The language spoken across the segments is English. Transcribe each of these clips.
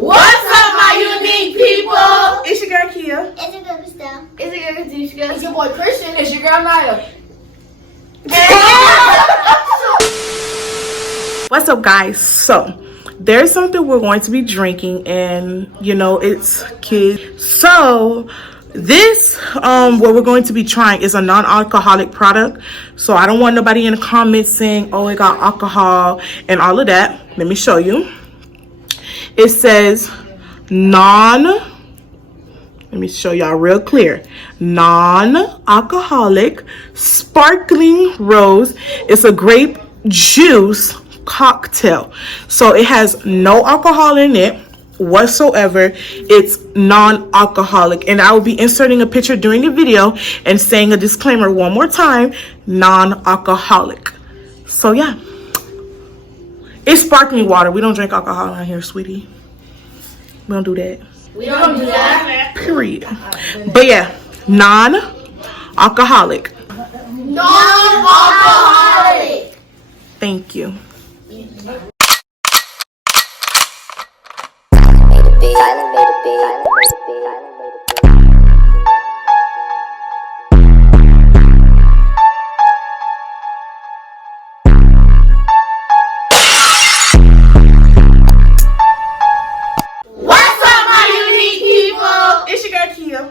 What's up, my unique people? It's your girl Kia. It's your girl Christelle. It's your girl Katisha. It's your boy Christian. It's your girl Naya. What's up, guys? So there's something we're going to be drinking, and you know it's kids. So this what we're going to be trying is a non-alcoholic product. So I don't want nobody in the comments saying, oh, it got alcohol and all of that. Let me show you. It says let me show y'all real clear. Non-alcoholic sparkling rose. It's a grape juice cocktail. So it has no alcohol in it whatsoever. It's non-alcoholic, and I will be inserting a picture during the video and saying a disclaimer one more time: non-alcoholic. So yeah, it's sparkling water. We don't drink alcohol around here, sweetie. We don't do that. We don't do that. Period. But yeah, non-alcoholic. Non-alcoholic. Thank you.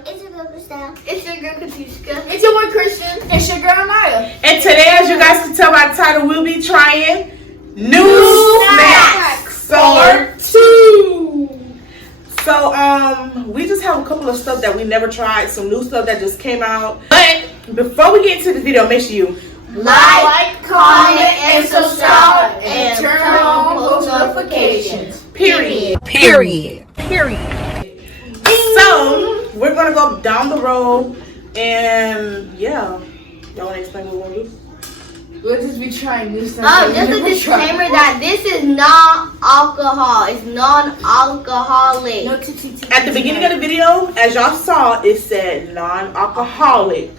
It's your girl Christelle. It's your girl Katisha. It's your boy Christian. It's your girl Naya. And today, as you guys can tell by the title, we'll be trying new snacks part 2. So we just have a couple of stuff that we never tried, some new stuff that just came out. But before we get into the video, make sure you Like, comment, and subscribe, and turn on post notifications. Period. So we're gonna go down the road, and yeah, y'all wanna explain what we're gonna do? We'll just be trying new stuff. Oh, just a disclaimer that this is non-alcohol. It's non-alcoholic. At the beginning of the video, as y'all saw, it said non-alcoholic.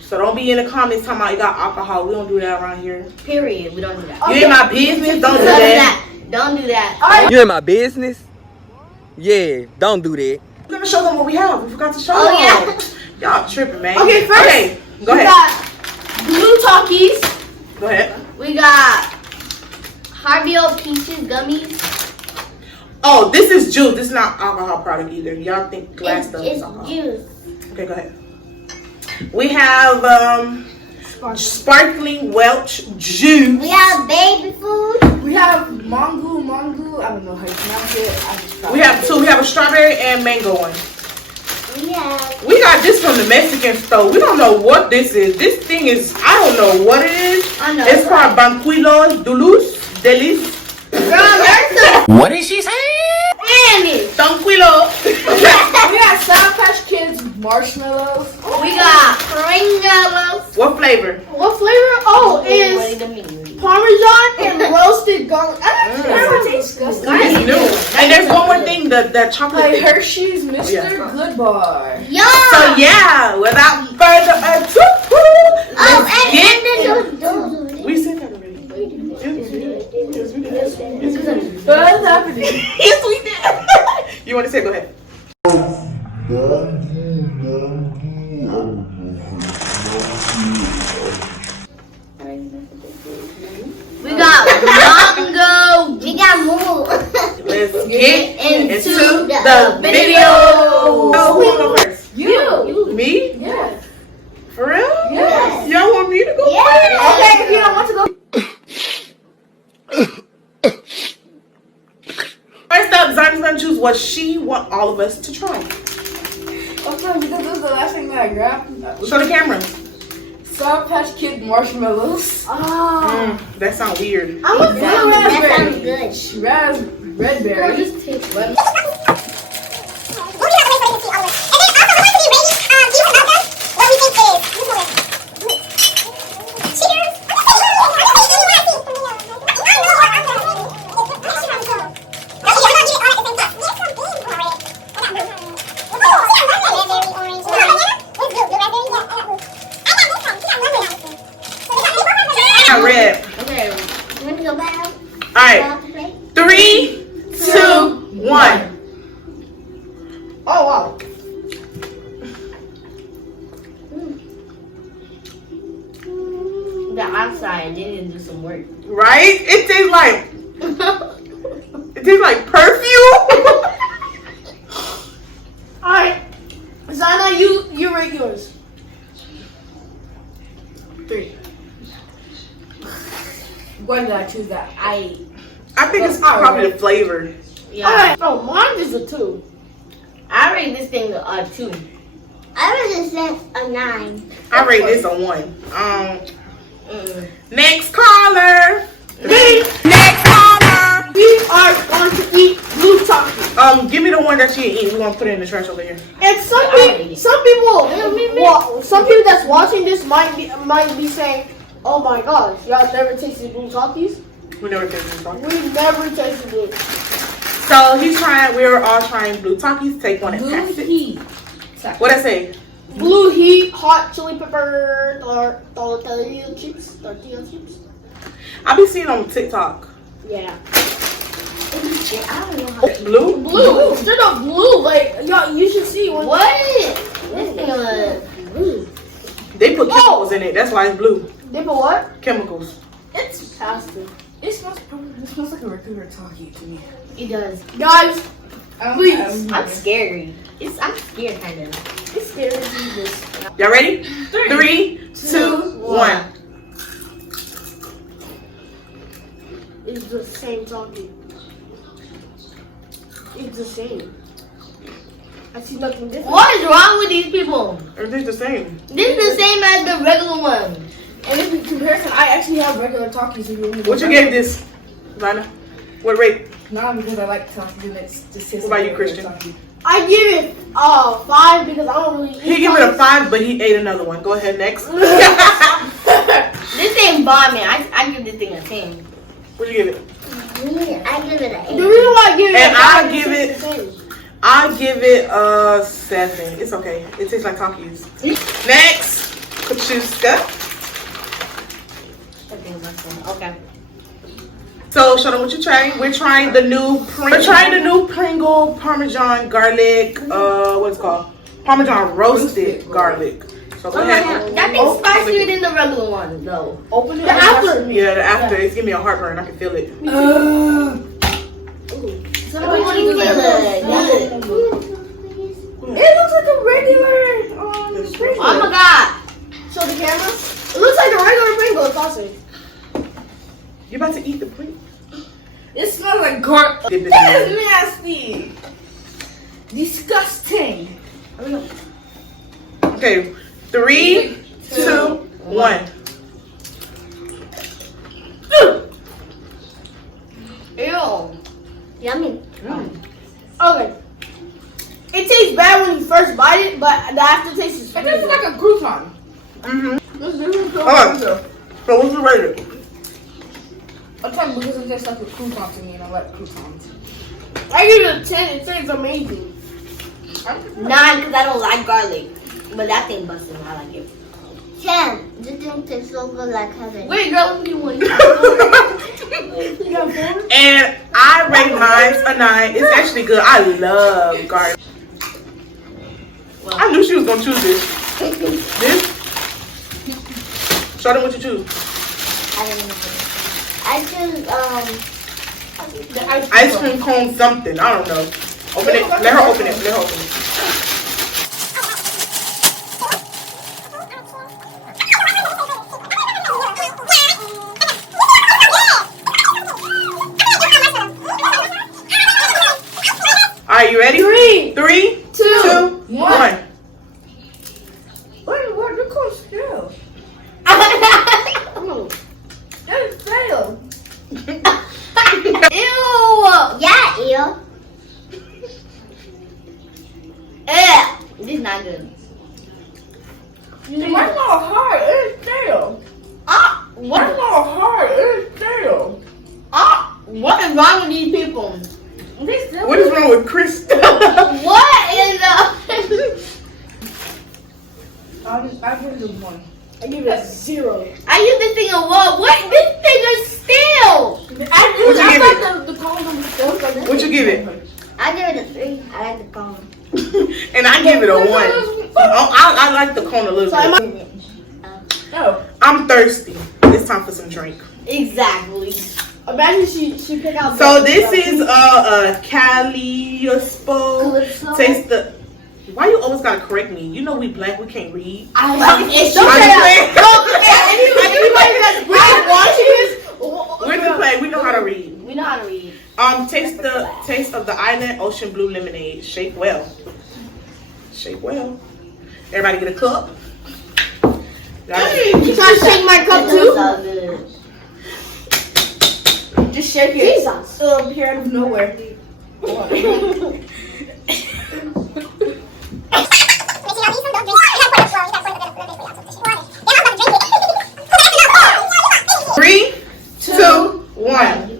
So don't be in the comments talking about you got alcohol. We don't do that around here. Period. We don't do that. You in my business? Don't do that. Don't do that. You in my business? Yeah, don't do that. We're gonna show them what we have. We forgot to show Oh, them. yeah. Y'all tripping, man. Okay, first, Okay, go we ahead. got Blue Talkies. Go ahead. We got Haribo Peaches gummies. Oh, this is juice. This is not alcohol product either. Y'all think glass stuff is It's alcohol. juice. Okay, go ahead. We have sparkling Welch juice. We have baby food. We have Mongo. I don't know how you pronounce it. We have two. We have a strawberry and mango one. We got this from the Mexican store. We don't know what this is. This thing is, I don't know what it is. I know. It's called Banquillos Delis. What did she say? Tranquilo. We got Sour Patch Kids marshmallows. We got Pringles. What flavor? What flavor? Oh, it's Parmesan and roasted garlic. I don't know what it tastes disgusting. It's new. And there's one more thing, the chocolate Like thing. Hershey's Mr. Yeah. Good Bar. Yeah. So yeah, without further ado, let's get and We said that already. Yes, we did. What's happening? Yes, we did. You want to say? Go ahead. we got mango. We got moo. Let's get into the video. So who will go first? You. Me? Yeah. For real? Yes. Y'all want me to go? Yeah. Okay, if you don't want to go. First up, Zion's gonna choose what she want all of us to try. Of course, because this is the last thing that I grabbed. Show the camera. Sour Patch Kid marshmallows. Oh. That sounds weird. I'm a That sounds good. Red berry. Red. Okay. You want to go back? All right. 3, 2, 1. Oh wow. The outside didn't do some work. Right? It tastes like perfume. Alright. Zana, you rate yours. 3. Why did I choose that? I think it's probably the flavor. Yeah. Alright. Oh, mine is a 2. I rate this thing a 2. I would say a 9. I rate this a 1. Next caller. Next caller. We are going to eat blue taco. Give me the one that you eat. We're gonna put it in the trash over here. And some people that's watching this might be saying, "Oh my gosh, y'all never tasted blue Takis?" We never tasted blue Takis. We never tasted blue. So we're all trying blue Takis. Take one and pass it. What I say? Blue heat, hot chili pepper, tortilla chips. I be seeing on TikTok. Yeah. Blue? Blue. Straight up blue. Like, y'all, you should see one. What? This thing was blue. They put chemicals in it. That's why it's blue. They put what? Chemicals. It's pasta. It smells like a regular Taki to me. It does. Guys, please. I'm scared. I'm scared kind of. It's scary to do this. Y'all ready? 3, 2, 1. It's the same Taki. It's the same. I see nothing different. What is wrong with these people? Everything's the same. This is the same as the regular one. And in comparison, I actually have regular Takis. What you gave this, Lana? What rate? Not because I like Taki and it's just What about you, Christian? I give it 5 because I don't really eat. He gave it a 5, but he ate another one. Go ahead, next. This thing bombing. I give this thing a 10. What you give it? I give it an 8. The reason why I give it And a 5 I is give it's it- the same. I give it a 7. It's okay. It tastes like Takis. Next, Kachuska. Okay. So show them what you're trying. We're trying the new Pringle Parmesan garlic. What's it called? Parmesan roasted garlic. So go ahead. That thing's spicier than the regular one, though. Open it. The after. Yeah, the after it's giving me a heartburn. I can feel it. Somebody want to feel it. It looks like a regular Pringle. Oh my god. Show the camera. It looks like a regular Pringle. It's awesome. You about to eat the Pringle? It smells like garlic. Dip it in That there. is nasty. Disgusting. Okay, 3, 2, 1. Ew. Yummy. Okay. It tastes bad when you first bite it, but the aftertaste is It tastes like a crouton. Alright, so what's your rating? I'm trying because it tastes like a crouton to me and I like croutons. I give it a 10. It tastes amazing. 9 because I don't like garlic. But that thing busting. I like it. 10. This thing tastes so good like heaven. Wait, girl, what do you want? And I rate mine a 9. It's actually good. I love garlic. I knew she was gonna choose this. This? Show them what you choose. I don't know. I choose The ice Ice cream cone something. I don't know. Open it. Let her open it. Let her open it. Alright, you ready? 3, 2, 1. Wait, what? Look how still. Oh. That is fail. Ew. yeah, ew. This is not good. Mine's not hard. It's stale. Mine's not hard. It's stale. What is wrong with these people? What is wrong with Chris? What in the... I give it a 1. I give it a 0. I use this thing a lot. What? This thing is stale. What you give it? What you give it? I I give it a 3. I like the cone. And I give it a 1. I like the cone a little bit. No. I'm thirsty. It's time for some drink. Exactly. Imagine she pick out. So this is a Calypso. Taste the. Why you always gotta correct me? You know we black, we can't read. Anybody that's black watching this, We're the play. We know how to read. we know how to read. Taste of the island ocean blue lemonade. Shake well. Shake well. Everybody get a cup. You trying to shake my cup too? Just shake it. Jesus. It'll appear out of nowhere. 3, 2, 1.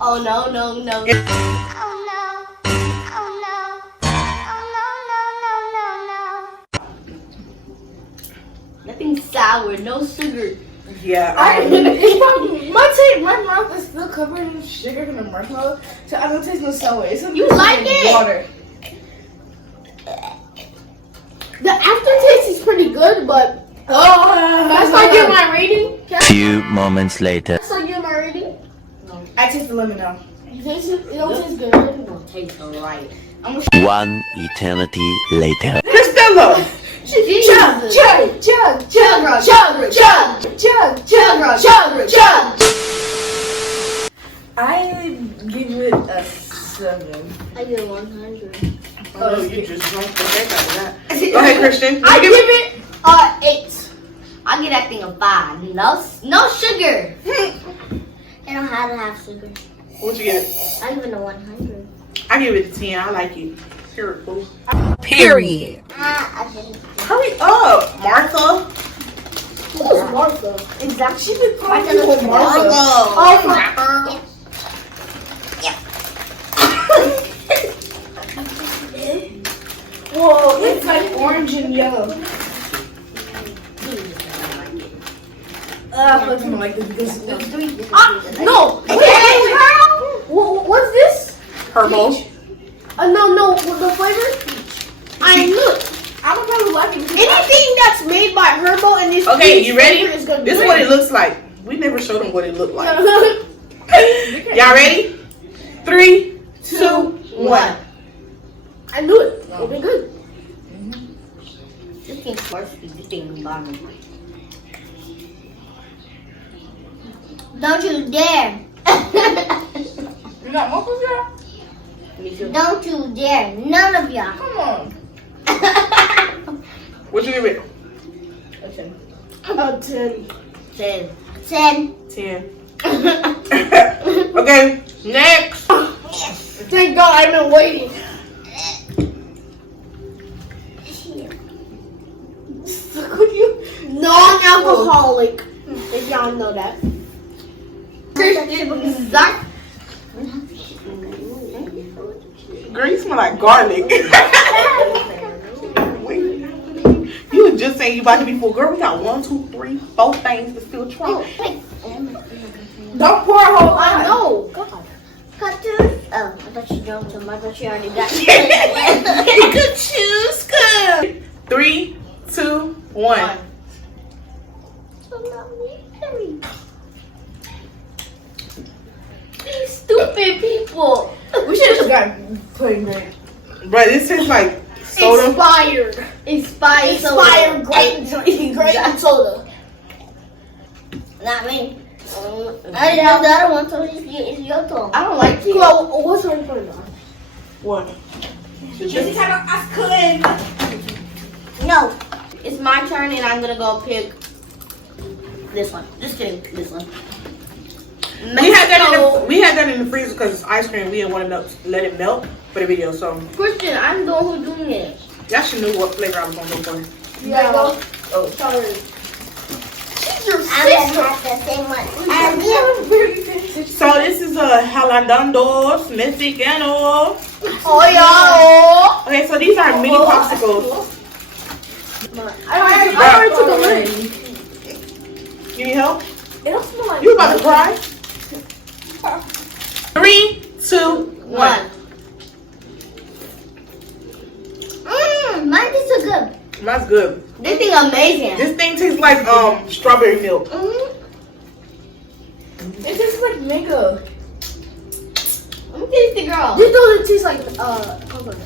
Oh no. Nothing sour, no sugar. Yeah. It's probably my mouth is still covered in sugar and the marshmallow, so I don't taste no sour. It's You like it? Water. The aftertaste is pretty good, but that's not give my rating. Few moments later. That's not give my rating. I taste the lemon now. You taste it? It don't taste good. It don't taste alright. One eternity later. Christella. Chug. I give it a 7. I give it 100. Oh, you just drunk the heck out of that. Go ahead, Christian. I give it 8. I give that thing a 5. No sugar. It don't have to have sugar. What'd you give it? I give it a 100. I give it a 10. I like it. Here, fool. Period. I think Hurry up, Martha. Who's Martha? Exactly. She did I can look Martha. Whoa, it's like orange and yellow. I feel like this because No. What's this? Herbal. No. The flavor? I look. I don't know like it. Anything that's made by Herbo and this. Okay, you ready? Is gonna This is be what it looks like. We never showed them what it looked like. Y'all ready? 3, 2, 1. I knew it. It'll be good. this thing's first. This thing bottom. Don't you dare. You got muffins there? Don't you dare. None of y'all. Come on. What you give it? Okay. About 10. 10. 10. Okay, next. Thank God I've been waiting. Non-alcoholic. If y'all know that. Girl, you smell like garlic. You was just saying you about to be full. Girl, we got 1, 2, 3, 4 things to still try. Don't pour a whole I lot. know. God. Cut yours. Oh, I thought you drunk too much. I thought you already got Good choose, good. 3, 2, 1. These stupid people. We should have just got plain grape. But this tastes like soda. Inspired grape and soda. Not me. I didn't know the other one, so it's your turn. I don't like it. Well, what's the one now? What? No. It's my turn and I'm gonna go pick this one. Just kidding, this one. We had that in the freezer because it's ice cream. We didn't want to let it melt for the video. So Christian, I'm the one who's doing it. y'all should know what flavor I was gonna go for. Yeah. Oh, sorry. She's your I'm gonna sister. have the same one. And you. So this is a Halandandos Mexicano. Oh yeah. Okay, so these are mini popsicles. I already took a look. You need help? It don't smell like. You about to cry? 3, 2, 1. Mine tastes so good. That's good. This thing amazing. This thing tastes like strawberry milk. It tastes like mango. Let me taste the girl. This doesn't taste like coconut.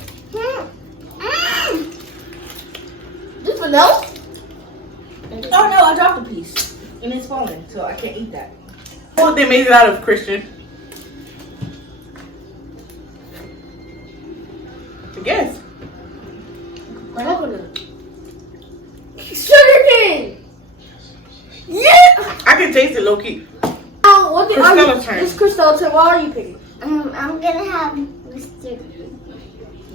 This vanilla? Oh no, I dropped a piece. And it's falling, so I can't eat that. What they made it out of, Christian? I guess. Coconut. Sugar cane! Yeah! I can taste it low key. What are Christella's you? turn. It's Christella's turn. What are you picking? I'm gonna have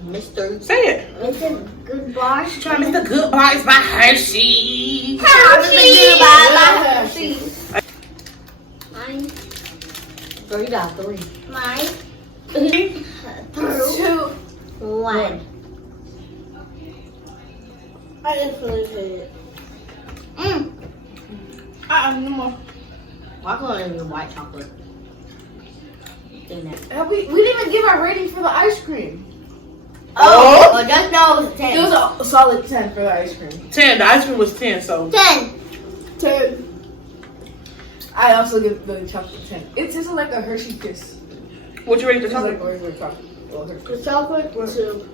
Mr. Say it. Mr. Good Bar. Mr. Good Bar is by Hershey. Hershey. Mine. Girl, you got 3. Mine. 3, 2, 1. I instantly hate it. No more. Why can't it be white chocolate? And we didn't even give our rating for the ice cream. Oh, just know it was 10. It was a solid 10 for the ice cream. 10. The ice cream was 10, so. 10. 10. I also give the chocolate 10. It tastes like a Hershey Kiss. What you rate the It's like chocolate? regular chocolate. Well, Hershey. The chocolate, 2.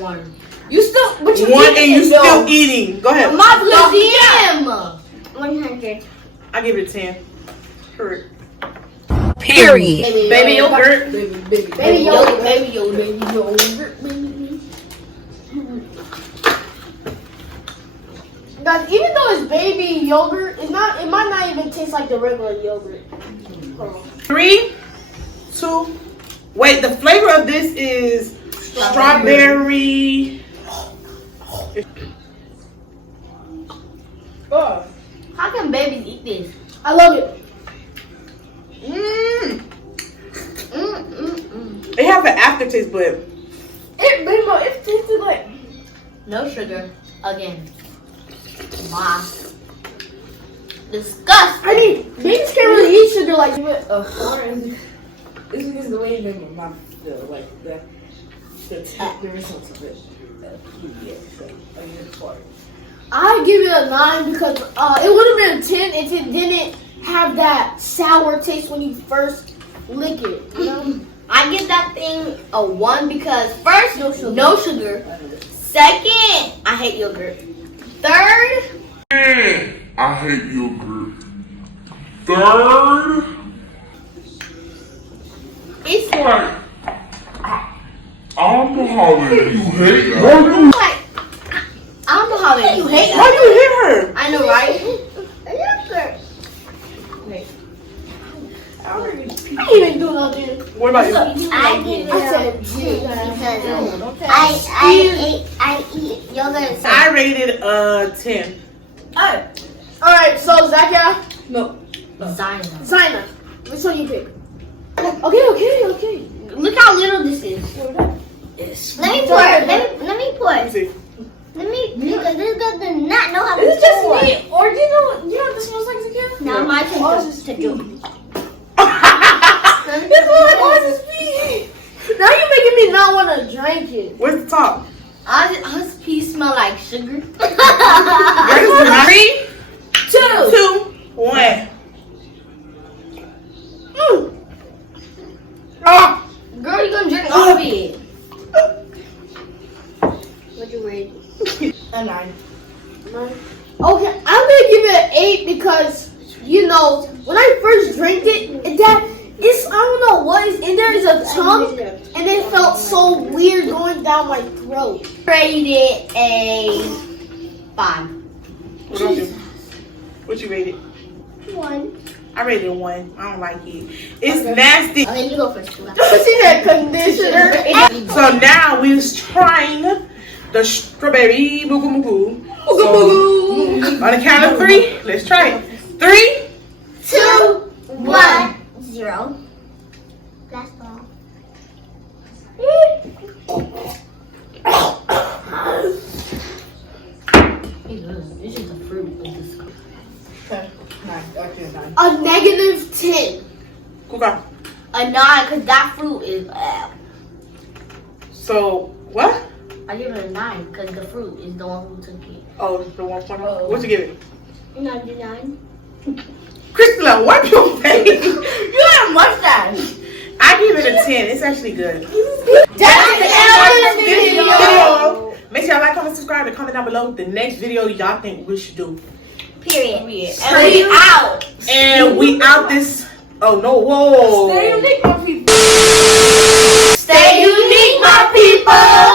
1. You still, but you 1 eating and you it, though. still eating. Go ahead. My museum. 100. I give it a 10. Correct. Period. Baby yogurt. Baby yogurt. Baby yogurt. Baby yogurt. Guys, even though it's baby yogurt, it might not even taste like the regular yogurt. Hold on. 3, 2. Wait, the flavor of this is strawberry. Oh. How can babies eat this? I love it. It have an aftertaste, but It tasted like. No sugar. Again. Wow. Disgusting. I mean, babies can't really eat sugar like Give it a 4. This is the way it made my mouth feel. Like the results of it. Yeah, so I give it a 4. I give it a 9 because it would have been a 10 if it didn't have that sour taste when you first lick it. You know? I give that thing a 1 because first, no sugar. Second, I hate yogurt. Third, I hate yogurt. Third, it's like, I don't know how many you hate that. like, I don't know how many you hate. why you hit her? I know, right? I didn't even do nothing. What about you? I give it I said, I eat yogurt. I rated 10. Alright, so Zakia, No. Zion. Zina, which one you pick? Okay. Look how little this is. Let me pour it. Let me pour Let me it. see. Let me, because this guy does not know how to Is it just pour. me? Or do you know what this smells like, Zakia? Now my turn to do. This one like Oz's pee. Now you're making me not want to drink it. Where's the top? His pee smell like sugar. 3, 2, 1. Ah! Girl, you gonna drink all of it. What you rate? A 9. Okay, I'm gonna give it an 8 because you know when I first drank it, I don't know what is in there. Is a tongue, and it felt so weird going down my throat. Rate it a 5. What about you? What you rated? 1. I rated 1. I don't like it. It's nasty. Okay, you go first. See that conditioner? So now we're trying the strawberry boo boo boo. On the count of 3, let's try it. 3, 2, 1, 0. Last ball. This is a fruit. Okay. -10. Okay. A 9, because that fruit is. So, what? I give it a 9, because the fruit is the one who took it. Oh, the 1.0. What'd you give it? 99. Crystal, wipe your face. You have mustache. I give it a 10. It's actually good. That's the end of this video. Make sure y'all like, comment, subscribe, and comment down below the next video y'all think we should do. Period. And we out. And we out this. Oh no! Whoa! Stay unique, my people. Stay unique, my people.